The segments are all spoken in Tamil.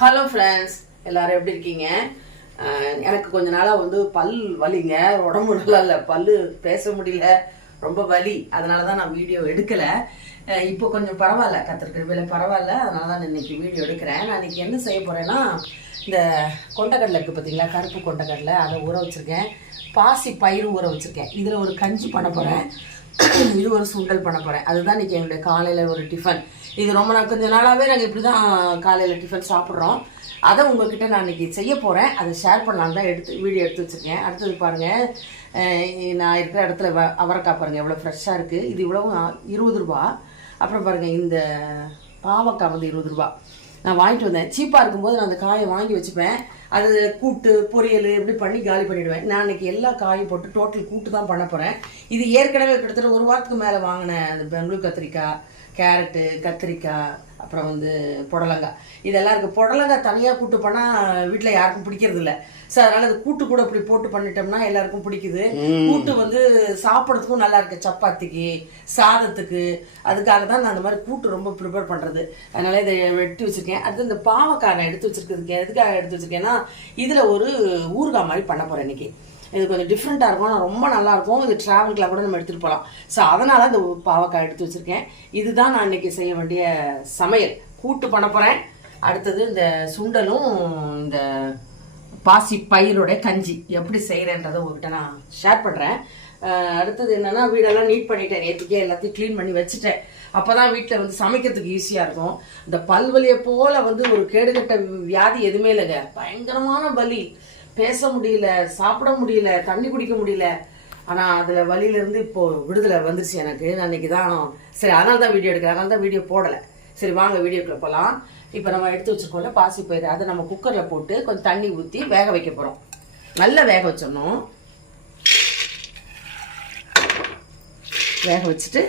ஹலோ ஃப்ரெண்ட்ஸ் எல்லாரும் எப்படி இருக்கீங்க? எனக்கு கொஞ்ச நாளாக வந்து பல் வலிங்க. உடம்பு நல்லா இல்லை. பல் பேச முடியல. ரொம்ப வலி. அதனால தான் நான் வீடியோ எடுக்கலை. இப்போ கொஞ்சம் பரவாயில்ல. கத்திரிக்கிற பரவாயில்ல. அதனால தான் நான் இன்னைக்கு வீடியோ எடுக்கிறேன். நான் இன்னைக்கு என்ன செய்ய போகிறேன்னா இந்த கொண்டக்கடலை இருக்குது பார்த்தீங்களா கருப்பு கொண்டக்கடலை. அதை ஊற வச்சுருக்கேன். பாசி பயிறு ஊற வச்சுருக்கேன். இதில் ஒரு கஞ்சி பண்ண போகிறேன் இது ஒரு சுண்டல் பண்ண போகிறேன் அதுதான் இன்றைக்கி என்னுடைய காலையில் ஒரு டிஃபன் இது ரொம்ப நாள் கொஞ்ச நாளாகவே நாங்கள் இப்படி தான் காலையில் டிஃபன் சாப்பிட்றோம். அதை உங்ககிட்ட நான் இன்னைக்கு செய்ய போகிறேன் அதை ஷேர் பண்ணலான்னு தான் எடுத்து வீடியோ எடுத்து வச்சுருக்கேன். அடுத்தது பாருங்கள் நான் இருக்கிற இடத்துல வ- அவரைக்காய் பாருங்கள் எவ்வளோ ஃப்ரெஷ்ஷாக இருக்குது இது இவ்வளவு இருபது ரூபா. அப்புறம் பாருங்கள் இந்த பாவக்காய் வந்து இருபது ரூபா. நான் வாங்கிட்டு வந்தேன். சீப்பாக இருக்கும்போது நான் அந்த காயை வாங்கி வச்சுப்பேன். அது கூட்டு பொரியல் இப்படி பண்ணி காலி பண்ணிவிடுவேன் நான் இன்றைக்கி எல்லா காயும் போட்டு டோட்டல் கூட்டு தான் பண்ண போகிறேன் இது ஏற்கனவே கிட்டத்தட்ட ஒரு வாரத்துக்கு மேலே வாங்கினேன் அந்த பெங்களூர் கத்திரிக்காய் கேரட்டு கத்திரிக்காய் அப்புறம் வந்து புடலங்காய் இதெல்லாம் இருக்குது புடலங்காய் தனியாக கூட்டு பண்ணால் வீட்டில் யாருக்கும் பிடிக்கிறது இல்லை. ஸோ அதனால் அது கூட்டு கூட இப்படி போட்டு பண்ணிட்டோம்னா எல்லாருக்கும் பிடிக்குது. கூட்டு வந்து சாப்பிட்றதுக்கும் நல்லா இருக்கு. சப்பாத்திக்கு சாதத்துக்கு. அதுக்காக தான் நான் அந்த மாதிரி கூட்டு ரொம்ப ப்ரிப்பேர் பண்ணுறது அதனால இதை வெட்டி வச்சிருக்கேன். அடுத்து இந்த பாவக்காய் நான் எடுத்து வச்சிருக்கிறதுக்கு எதுக்காக எடுத்து வச்சிருக்கேன்னா இதில் ஒரு ஊறுகாய் மாதிரி பண்ண போகிறேன் இன்னைக்கு. இது கொஞ்சம் டிஃப்ரெண்ட்டாக இருக்கும். ஆனால் ரொம்ப நல்லா இருக்கும். இது ட்ராவலுக்குலாம் கூட நம்ம எடுத்துகிட்டு போகலாம் ஸோ அதனால் இந்த பாவக்காய் எடுத்து வச்சுருக்கேன். இதுதான் நான் இன்றைக்கி செய்ய வேண்டிய சமையல். கூட்டு பண்ண போகிறேன் அடுத்தது இந்த சுண்டலும் இந்த பாசி பயிரோட கஞ்சி. எப்படி செய்கிறேன்றதை உங்ககிட்ட நான் ஷேர் பண்ணுறேன் அடுத்தது என்னன்னா வீடெல்லாம் நீட் பண்ணிட்டேன். நேற்றுக்கே எல்லாத்தையும் க்ளீன் பண்ணி வச்சுட்டேன். அப்போ தான் வீட்டில் வந்து சமைக்கிறதுக்கு ஈஸியாக இருக்கும். இந்த பல்வலியை போல் வந்து ஒரு கேடுகட்ட வியாதி எதுவுமே இல்லைங்க. பயங்கரமான வலி. பேச முடியல சாப்பிட முடியல தண்ணி குடிக்க முடியல. ஆனால் அதில் வழியிலேருந்து இப்போது விடுதலை வந்துருச்சு எனக்கு. நான் இன்னைக்கு தான் சரி அதனால தான் வீடியோ எடுக்கிறேன். அதனால தான் வீடியோ போடலை. சரி வாங்க வீடியோக்குள்ள போகலாம் இப்போ நம்ம எடுத்து வச்சிருக்கோம்ல பாசி பயிறு. அதை நம்ம குக்கரில் போட்டு கொஞ்சம் தண்ணி ஊற்றி வேக வைக்க போகிறோம் நல்லா வேக வச்சிடணும். வேக வச்சுட்டு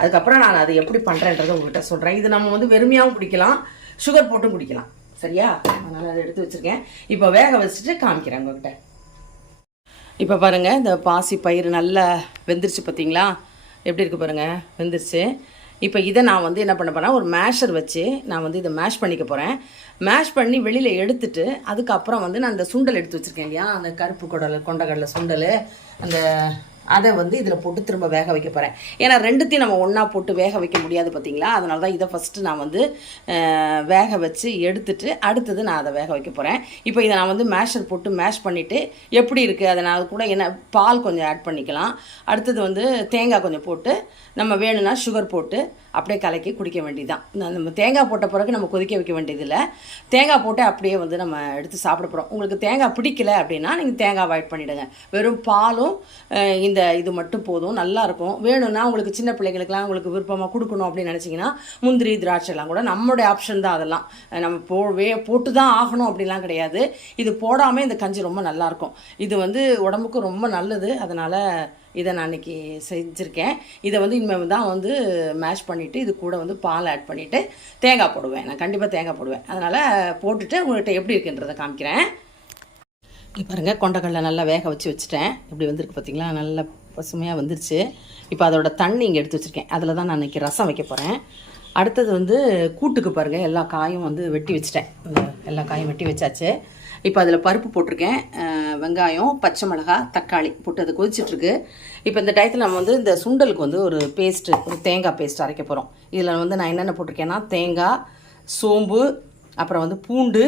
அதுக்கப்புறம் நான் அதை எப்படி பண்ணுறேன்றதை உங்கள்கிட்ட சொல்கிறேன் இது நம்ம வந்து வெறுமையாகவும் குடிக்கலாம் சுகர் போட்டும் குடிக்கலாம். சரியா? அதனால் அதை எடுத்து வச்சுருக்கேன். இப்போ வேக வச்சுட்டு காமிக்கிறேன் உங்ககிட்ட. இப்போ பாருங்கள் இந்த பாசி பயிறு நல்லா வெந்துருச்சு பார்த்தீங்களா? எப்படி இருக்குது பாருங்கள் வெந்துருச்சு. இப்போ இதை நான் வந்து என்ன பண்ண போகிறேன் ஒரு மேஷர் வச்சு நான் வந்து இதை மேஷ் பண்ணிக்க போகிறேன் மேஷ் பண்ணி வெளியில் எடுத்துட்டு அதுக்கப்புறம் வந்து நான் அந்த சுண்டல் எடுத்து வச்சுருக்கேன் இல்லையா? அந்த கருப்பு குடல் கொண்டக்கடலை சுண்டல் அந்த அதை வந்து இதில் போட்டு திரும்ப வேக வைக்க போகிறேன் ஏன்னா ரெண்டுத்தையும் நம்ம ஒன்றா போட்டு வேக வைக்க முடியாது பார்த்தீங்களா அதனால தான் இதை ஃபஸ்ட்டு நான் வந்து வேக வச்சு எடுத்துட்டு அடுத்தது நான் அதை வேக வைக்க போகிறேன் இப்போ இதை நான் வந்து மேஷர் போட்டு மேஷ் பண்ணிவிட்டு எப்படி இருக்குது அதை நான் கூட என்ன பால் கொஞ்சம் ஆட் பண்ணிக்கலாம். அடுத்தது வந்து தேங்காய் கொஞ்சம் போட்டு நம்ம வேணும்னா சுகர் போட்டு அப்படியே கலக்கி குடிக்க வேண்டியதுதான். நான் நம்ம தேங்காய் போட்ட பிறகு நம்ம கொதிக்க வைக்க வேண்டியதில்லை. தேங்காய் போட்டு அப்படியே வந்து நம்ம எடுத்து சாப்பிட போகிறோம் உங்களுக்கு தேங்காய் பிடிக்கல அப்படின்னா நீங்கள் தேங்காய் அவாய்ட் பண்ணிவிடுங்க வெறும் பாலும் இந்த இந்த இது மட்டும் போதும் நல்லா இருக்கும். வேணும்னா உங்களுக்கு சின்ன பிள்ளைங்களுக்குலாம் உங்களுக்கு விருப்பமாக கொடுக்கணும் அப்படின்னு நினச்சிங்கன்னா முந்திரி திராட்சைலாம் கூட நம்மளுடைய ஆப்ஷன் தான் அதெல்லாம். நம்ம போ வே போட்டு தான் ஆகணும் அப்படிலாம் கிடையாது. இது போடாமல் இந்த கஞ்சி ரொம்ப நல்லாயிருக்கும் இது வந்து உடம்புக்கு ரொம்ப நல்லது. அதனால் இதை நான் இன்றைக்கி செஞ்சுருக்கேன். இதை வந்து இனிமேல் தான் வந்து மேஷ் பண்ணிவிட்டு இது கூட வந்து பால் ஆட் பண்ணிவிட்டு தேங்காய் போடுவேன். நான் கண்டிப்பாக தேங்காய் போடுவேன். அதனால் போட்டுட்டு உங்கள்கிட்ட எப்படி இருக்குன்றதை காமிக்கிறேன். இப்போ பாருங்கள் கொண்டக்கடலை நல்லா வேக வச்சு வச்சுட்டேன். இப்படி வந்திருக்கு பார்த்தீங்களா நல்லா பசுமையாக வந்துருச்சு. இப்போ அதோட தண்ணி இங்கே எடுத்து வச்சுருக்கேன். அதில் தான் நான் இன்றைக்கி ரசம் வைக்க போகிறேன் அடுத்தது வந்து கூட்டுக்கு பாருங்கள் எல்லா காயும் வந்து வெட்டி வச்சுட்டேன். எல்லா காயும் வெட்டி வச்சாச்சு. இப்போ அதில் பருப்பு போட்டிருக்கேன். வெங்காயம் பச்சை மிளகாய் தக்காளி போட்டு அது கொதிச்சிட்ருக்கு. இப்போ இந்த டயத்தில் நம்ம வந்து இந்த சுண்டலுக்கு வந்து ஒரு பேஸ்ட்டு ஒரு தேங்காய் பேஸ்ட் அரைக்க போகிறோம் இதில் வந்து நான் என்னென்ன போட்டிருக்கேன்னா தேங்காய் சோம்பு அப்புறம் வந்து பூண்டு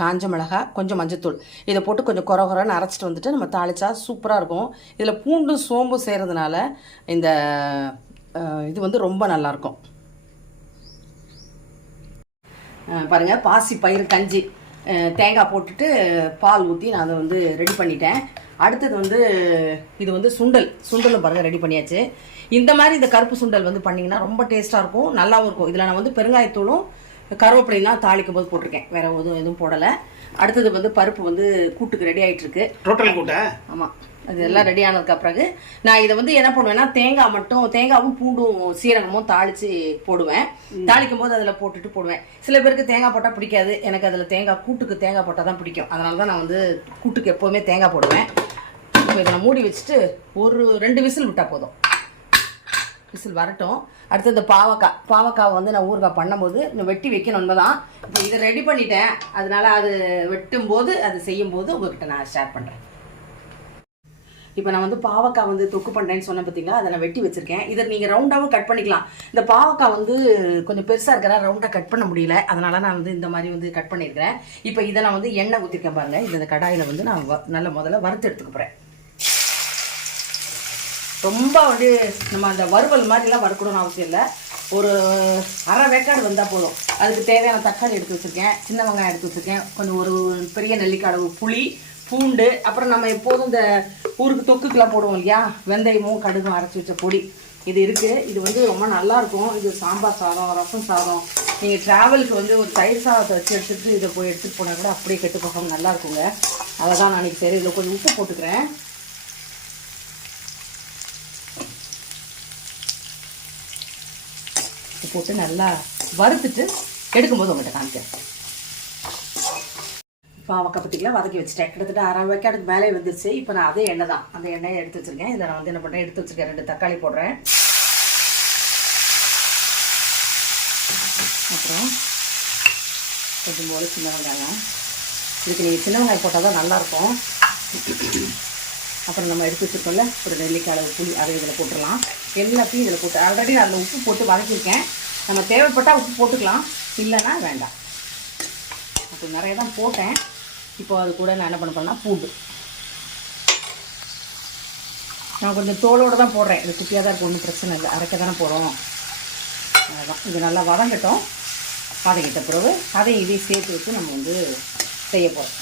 காஞ்ச மிளகாய் கொஞ்சம் மஞ்சத்தூள். இதை போட்டு கொஞ்சம் குற குறன்னு அரைச்சிட்டு வந்துட்டு நம்ம தாளிச்சா சூப்பராக இருக்கும். இதில் பூண்டும் சோம்பும் செய்கிறதுனால இந்த இது வந்து ரொம்ப நல்லாயிருக்கும் பாருங்கள் பாசி பயிர் கஞ்சி தேங்காய் போட்டுட்டு பால் ஊற்றி நான் அதை வந்து ரெடி பண்ணிட்டேன். அடுத்தது வந்து இது வந்து சுண்டல். சுண்டலும் பாருங்கள் ரெடி பண்ணியாச்சு. இந்த மாதிரி இந்த கருப்பு சுண்டல் வந்து பண்ணிங்கன்னா ரொம்ப டேஸ்ட்டாக இருக்கும் நல்லாவும் இருக்கும். இதில் நான் வந்து பெருங்காயத்தூளும் கருவேப்பிலைலாம் தாளிக்கும் போது போட்டிருக்கேன். வேற எதுவும் எதுவும் போடலை. அடுத்தது வந்து பருப்பு வந்து கூட்டுக்கு ரெடி ஆயிட்டு இருக்கு டோட்டல் கூட்ட? ஆமாம் அது எல்லாம் ரெடி ஆனதுக்கு பிறகு நான் இதை வந்து என்ன பண்ணுவேன்னா தேங்காய் மட்டும் தேங்காவும் பூண்டும் சீரகமும் தாளிச்சு போடுவேன். தாளிக்கும் போது அதில் போட்டுட்டு போடுவேன். சில பேருக்கு தேங்காய் போட்டால் பிடிக்காது. எனக்கு அதில் தேங்காய் கூட்டுக்கு தேங்காய் போட்டால் தான் பிடிக்கும். அதனால தான் நான் வந்து கூட்டுக்கு எப்போவுமே தேங்காய் போடுவேன். இப்போ இதை நான் மூடி வச்சுட்டு ஒரு ரெண்டு விசில் விட்டால் போதும். விசில் வரட்டும். அடுத்து இந்த பாவக்காய் பாவக்காய் வந்து நான் ஊறுகாய் பண்ணும்போது இன்னும் வெட்டி வைக்கணும் தான் இப்போ இதை ரெடி பண்ணிட்டேன். அதனால் அது வெட்டும் போது அது செய்யும் போது உங்ககிட்ட நான் ஷேர் பண்ணுறேன் இப்போ நான் வந்து பாவக்காய் வந்து தொக்கு பண்ணுறேன்னு சொன்னேன் பார்த்தீங்களா அதை நான் வெட்டி வச்சிருக்கேன். இதை நீங்கள் ரவுண்டாகவும் கட் பண்ணிக்கலாம். இந்த பாவக்காய் வந்து கொஞ்சம் பெருசாக இருக்கிறா ரவுண்டாக கட் பண்ண முடியல. அதனால நான் வந்து இந்த மாதிரி வந்து கட் பண்ணியிருக்கிறேன். இப்போ இதை நான் வந்து எண்ணெய் ஊற்றிருக்கேன் பாருங்கள் இந்த கடாயில் வந்து நான் வ- நல்ல முதல்ல வறுத்து எடுத்துக்க போகிறேன் ரொம்ப வந்து நம்ம அந்த வறுவல் மாதிரிலாம் வறுக்கணும்னு அவசியம் இல்லை. ஒரு அரை வேக்காடு வந்தால் போதும். அதுக்கு தேவையான தக்காளி எடுத்து வச்சுருக்கேன். சின்ன வெங்காயம் எடுத்து வச்சுருக்கேன். கொஞ்சம் ஒரு பெரிய நெல்லிக்காய் புளி பூண்டு அப்புறம் நம்ம எப்போதும் இந்த ஊருக்கு தொக்குக்கெலாம் போடுவோம் இல்லையா? வெந்தயமும் கடுகும் அரைச்சி வச்ச பொடி. இது இருக்குது இது வந்து ரொம்ப நல்லாயிருக்கும் இது சாம்பார் சாதம் ரசம் சாதம். நீங்கள் ட்ராவலுக்கு வந்து ஒரு தயிர் சாதத்தை வச்சு எடுத்துகிட்டு இதை போய் எடுத்துகிட்டு போனால் கூட அப்படியே கெட்டு போகாமல் நல்லா இருக்குங்க. அதை தான் நான் இன்றைக்கி சரி இதில் கொஞ்சம் உப்பு போட்டுக்கிறேன். உப்பு போட்டு நல்லா வறுத்துட்டு எடுக்கும்போது உங்கள்கிட்ட காமிக்கிறேன். பாவக்காய் பற்றிக்கலாம் வதக்கி வச்சுட்டேன். கிட்டத்தட்ட அரை வைக்காடுக்கு மேலே வந்துருச்சு. இப்போ நான் அதே எண்ணெய் தான். அந்த எண்ணெயை எடுத்து வச்சிருக்கேன். இதை நான் வந்து என்ன பண்ணுறேன் எடுத்து வச்சுருக்கேன். ரெண்டு தக்காளி போடுறேன். அப்புறம் கொஞ்சம் போல சின்ன வெங்காயம். இதுக்கு நீங்கள் சின்ன வெங்காயம் போட்டால் தான் நல்லாயிருக்கும். அப்புறம் நம்ம எடுத்து வச்சுருக்கோம்ல ஒரு நெல்லிக்காய் புளி அதை இதில் போட்டுடலாம். எல்லாத்தையும் இதில் போட்டு ஆல்ரெடி நான் அதில் உப்பு போட்டு வதக்கியிருக்கேன். நம்ம தேவைப்பட்டால் உப்பு போட்டுக்கலாம். இல்லைன்னா வேண்டாம். அப்போ நிறைய தான் போட்டேன். இப்போ அது கூட நான் என்ன பண்ண போறேன்னா பூண்டு. நான் கொஞ்சம் தோலோடு தான் போடுறேன். இது குட்டியாக தான் இருக்கும் ஒன்றும் பிரச்சனை இல்லை. அரைக்க தானே போகிறோம் அதுதான் இது நல்லா வதங்கட்டும். வதங்கிட்ட பிறகு அதையும் இதையும் சேர்த்து வச்சு நம்ம வந்து செய்ய போகிறோம்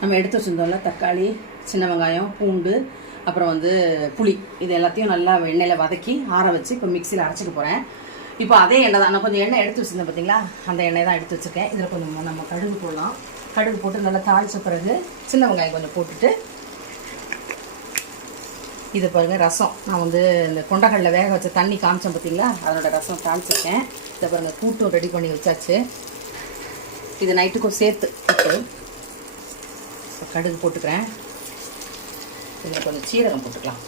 நம்ம எடுத்து வச்சுருந்தோம்ல தக்காளி சின்ன வெங்காயம் பூண்டு அப்புறம் வந்து புளி இது எல்லாத்தையும் நல்லா எண்ணெயில் வதக்கி ஆற வச்சு இப்போ மிக்சியில் அரைச்சிக்க போகிறேன் இப்போ அதே எண்ணெய் தான். நான் கொஞ்சம் எண்ணெய் எடுத்து வச்சுருந்தேன் பார்த்தீங்களா அந்த எண்ணெய் தான் எடுத்து வச்சுருக்கேன். இதில் கொஞ்சம் நம்ம கடுகு போடலாம். கடுகு போட்டு நல்லா தாளிச்ச பிறகு சின்ன வெங்காயம் கொஞ்சம் போட்டுட்டு இது பாருங்க ரசம். நான் வந்து இந்த கொண்டக்கடலை வேக வச்ச தண்ணி காமிச்சேன் பார்த்தீங்களா அதோட ரசம் காமிச்சிருக்கேன். இதை பாருங்கள் கூட்டும் ரெடி பண்ணி வச்சாச்சு. இது நைட்டுக்கும் சேர்த்து இப்போ கடுகு போட்டுக்கிறேன். இதில் கொஞ்சம் சீரகம் போட்டுக்கலாம்.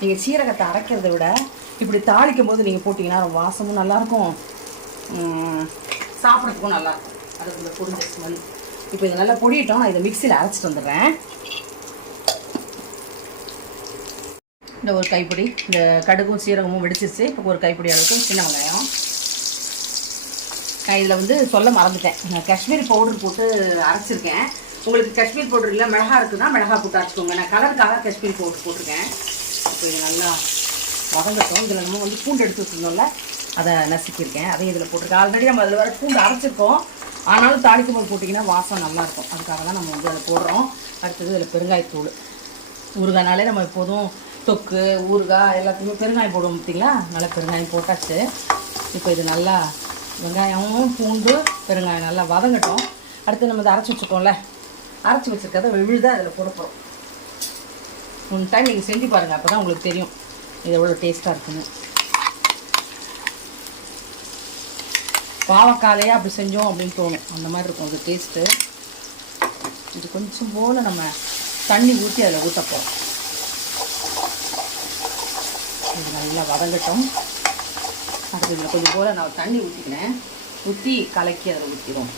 நீங்கள் சீரகத்தை அரைக்கிறத விட இப்படி தாளிக்கும் போது நீங்கள் போட்டிங்கன்னா ரொம்ப வாசமும் நல்லாயிருக்கும். சாப்பிட்றதுக்கும் நல்லாயிருக்கும். அது இந்த பொரிஞ்ச ஸ்மெல் இப்போ இதை நல்லா பொடிட்டோம் நான் இதை மிக்சியில் அரைச்சிட்டு வந்துடுறேன். இந்த ஒரு கைப்பிடி இந்த கடுகும் சீரகமும் வெடிச்சிருச்சு. இப்போ ஒரு கைப்பிடி அளவுக்கு சின்ன வெங்காயம். நான் இதில் வந்து சொல்ல மறந்துட்டேன். நான் காஷ்மீரி பவுடர் போட்டு அரைச்சிருக்கேன். உங்களுக்கு காஷ்மீர் பவுடர் இல்லை மிளகா இருக்குன்னா மிளகா போட்டு அரைச்சிக்கோங்க. நான் கலருக்காக காஷ்மீர் போட்டு போட்டிருக்கேன். இப்போ இது நல்லா வதங்கட்டும். இதில் நம்ம வந்து பூண்டு எடுத்து வச்சுருந்தோம்ல அதை நசுக்கியிருக்கேன். அதையும் இதில் போட்டிருக்கேன். ஆல்ரெடி நம்ம அதில் வர பூண்டு அரைச்சிருக்கோம். ஆனாலும் தாளிக்கும் போது போட்டிங்கன்னா வாசம் நல்லாயிருக்கும் அதுக்காக தான் நம்ம வந்து அதில் போடுறோம். அடுத்தது இதில் பெருங்காயத்தூள். ஊறுகாய்னாலே நம்ம எப்போதும் தொக்கு ஊறுகாய் எல்லாத்துக்குமே பெருங்காயம் போடுவோம் பார்த்தீங்களா? நல்லா பெருங்காயம் போட்டாச்சு. இப்போ இது நல்லா வெங்காயமும் பூண்டு பெருங்காயம் நல்லா வதங்கட்டும். அடுத்து நம்ம இதை அரைச்சி வச்சுக்கோம்ல. அரைச்சி வச்சுருக்கதை விழுதாக அதில் கொடுப்போம் ஒன் டைம் நீங்கள் செஞ்சு பாருங்கள் அப்போ தான் உங்களுக்கு தெரியும் இது எவ்வளோ டேஸ்ட்டாக இருக்குன்னு. பாவக்காலையே அப்படி செஞ்சோம் அப்படின்னு தோணும். அந்த மாதிரி இருக்கும் அது டேஸ்ட்டு இது கொஞ்சம் போல் நம்ம தண்ணி ஊற்றி அதில் ஊற்றப்போம் இது நல்லா வதங்கட்டும். அது இதில் கொஞ்சம் போல் நான் தண்ணி ஊற்றிக்கினேன் ஊற்றி கலக்கி அதில் ஊற்றிடும்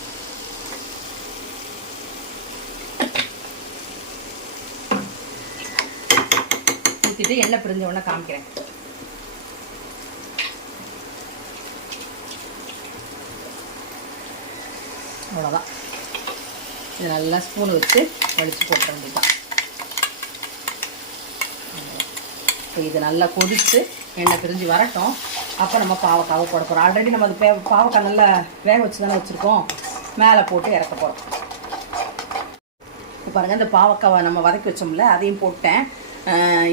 ஊற்றிட்டு எண்ணெய் பிரிஞ்ச உடனே காமிக்கிறேன். அவ்வளோதான் இது நல்லா ஸ்பூன் வச்சு வலிச்சு போட்ட வேண்டியதான் இப்போ இது நல்லா கொதித்து எண்ணெய் பிரிஞ்சு வரட்டும். அப்போ நம்ம பாவக்காவை போட போகிறோம் ஆல்ரெடி நம்ம அது பே பாவக்காய் நல்லா வேக வச்சு தானே வச்சுருக்கோம். மேலே போட்டு இறக்க போகிறோம் இப்போ பாருங்கள் இந்த பாவக்காவை நம்ம வதக்கி வச்சோம்ல அதையும் போட்டேன்.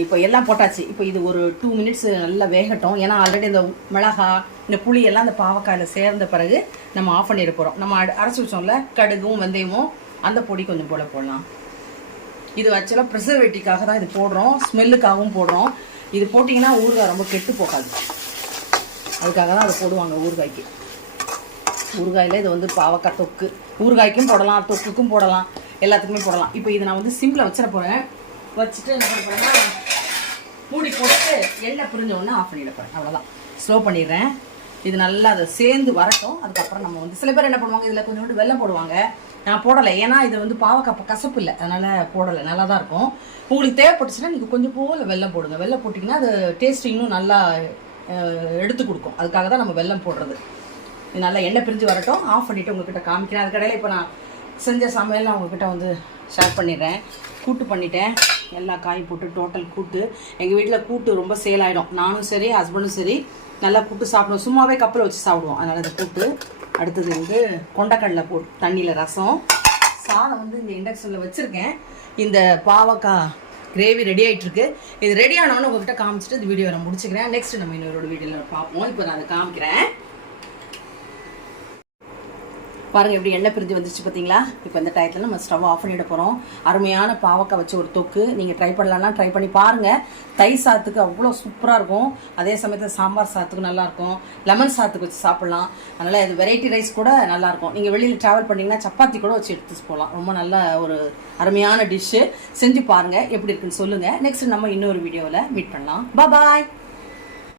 இப்போ எல்லாம் போட்டாச்சு. இப்போ இது ஒரு டூ மினிட்ஸ் நல்லா வேகட்டும். ஏன்னா ஆல்ரெடி இந்த மிளகா இந்த புளி எல்லாம் அந்த பாவக்காயில் சேர்ந்த பிறகு நம்ம ஆஃப் பண்ணிட போகிறோம் நம்ம அரைச்சி வச்சோம்ல கடுகும் வெந்தயமும் அந்த பொடி கொஞ்சம் போல போடலாம். இது ஆக்சுவலாக ப்ரிசர்வேட்டிவ்காக தான் இது போடுறோம். ஸ்மெல்லுக்காகவும் போடுறோம். இது போட்டிங்கன்னா ஊறுகாய் ரொம்ப கெட்டு போகாது. அதுக்காக தான் அதை போடுவாங்க ஊறுகாய்க்கு. ஊறுகாயில் இது வந்து பாவக்காய் தொக்கு. ஊறுகாய்க்கும் போடலாம் தொக்குக்கும் போடலாம் எல்லாத்துக்குமே போடலாம். இப்போ இதை நான் வந்து சிம்பிளை வச்சிட போகிறேன் வச்சுட்டு என்ன பண்ண மூடி போட்டு எண்ணெய் புரிஞ்ச ஆஃப் பண்ணிட போகிறேன் அவ்வளோதான் ஸ்லோ பண்ணிடுறேன். இது நல்லா அதை சேர்ந்து வரட்டும். அதுக்கப்புறம் நம்ம வந்து சில பேர் என்ன பண்ணுவாங்க இதில் கொஞ்சோண்டு வெல்லம் போடுவாங்க. நான் போடலை. ஏன்னா இது வந்து பாவக்காய் கசப்பு இல்லை. அதனால் போடலை. நல்லா தான் இருக்கும். உங்களுக்கு தேவைப்பட்டுச்சுன்னா நீங்கள் கொஞ்சம் போல் வெல்லம் போடுங்க. வெள்ளம் போட்டிங்கன்னா அது டேஸ்ட் இன்னும் நல்லா எடுத்து கொடுக்கும். அதுக்காக தான் நம்ம வெல்லம் போடுறது. இது நல்லா எண்ணெய் பிரிஞ்சு வரட்டும். ஆஃப் பண்ணிவிட்டு உங்ககிட்ட காமிக்கிறேன். அதுக்கடையில் இப்போ நான் செஞ்ச சமையல் நான் உங்ககிட்ட வந்து ஷேர் பண்ணிடுறேன். கூட்டு பண்ணிட்டேன். எல்லா காயும் போட்டு டோட்டல் கூட்டு. எங்கள் வீட்டில் கூட்டு ரொம்ப சேல் ஆகிடும் நானும் சரி ஹஸ்பண்டும் சரி நல்லா கூட்டு சாப்பிடுவோம். சும்மாவே கப்பல் வச்சு சாப்பிடுவோம். அதனால் அதை கூட்டு அடுத்தது வந்து கொண்டக்கடலை போட்டு தண்ணியில் ரசம் சாதம் வந்து இந்த இண்டக்ஷனில் வச்சுருக்கேன். இந்த பாவக்காய் கிரேவி ரெடி ஆகிட்டுருக்கு இது ரெடி ஆனவொன்னே உங்கள்கிட்ட காமிச்சிட்டு இந்த வீடியோ நான் முடிச்சுக்கிறேன். நெக்ஸ்ட் நம்ம இன்னொரு வீடியோவில் பார்ப்போம். இப்போ நான் அதை காமிக்கிறேன். பாருங்கள் எப்படி எண்ணெய் பிரிஞ்சு வந்துச்சு பார்த்தீங்களா இப்போ இந்த டயத்தில் நம்ம ஸ்டவ் ஆஃப் பண்ணிட போகிறோம் அருமையான பாவக்காய் வச்சு ஒரு தொக்கு. நீங்கள் ட்ரை பண்ணலாம்னா ட்ரை பண்ணி பாருங்கள் தயிர் சாத்துக்கு அவ்வளோ சூப்பராக இருக்கும். அதே சமயத்தில் சாம்பார் சாத்துக்கு நல்லாயிருக்கும் லெமன் சாத்துக்கு வச்சு சாப்பிட்லாம். அதனால் இது வெரைட்டி ரைஸ் கூட நல்லாயிருக்கும் நீங்கள் வெளியில் ட்ராவல் பண்ணிங்கன்னா சப்பாத்தி கூட வச்சு எடுத்து போகலாம் ரொம்ப நல்ல ஒரு அருமையான டிஷ்ஷு செஞ்சு பாருங்கள் எப்படி இருக்குன்னு சொல்லுங்கள் நெக்ஸ்ட் நம்ம இன்னொரு வீடியோவில் மீட் பண்ணலாம். பாய்